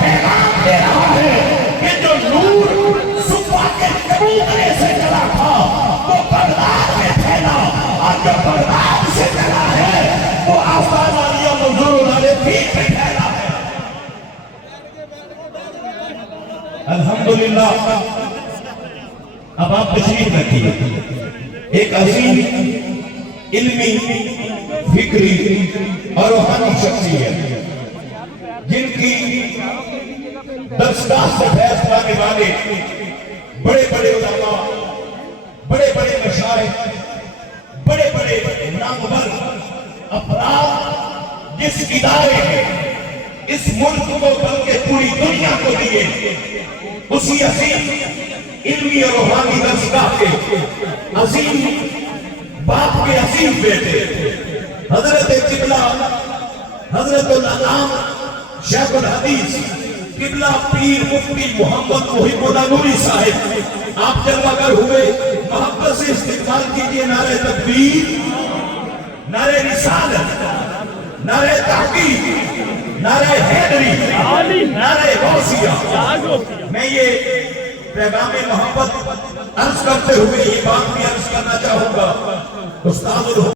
پیغام دے رہا ہے کہ جو نور صبح کے کبوترے سے چلا تھا وہ بغداد میں پھیلا، اور جو بغداد سے چلا ہے وہ آفتاب عالیہ منظور والے پیر پہ پھیلا ہے۔ الحمدللہ اب آپ تشریف رکھیے، ایک عظیم علمی فکری اور روحانی شخصیت جن کی درسگاہ سے فیض پانے والے بڑے بڑے علماء، بڑے بڑے مشائخ، بڑے بڑے نامور افراد جس ادارے میں اس ملک کو بلکہ پوری دنیا کو دیے، اسی عظیم علمی اور روحانی درسگاہ کے عظیم باپ کے عظیم بیٹے حضرت قبلہ حضرت الانام شیخ الحدیث قبلہ پیر مفتی محمد محب اللہ نوری صاحب، آپ جلوہ گر ہوئے، محبت سے استقبال کیجئے۔ نعرہ تکبیر، نعرہ رسالت، نعرہ تحقیق، نعرہ حیدری، نعرہ غوثیہ۔ میں یہ پیغام محبت عرض کرتے ہوئے یہ بات بھی عرض کرنا چاہوں گا، استاد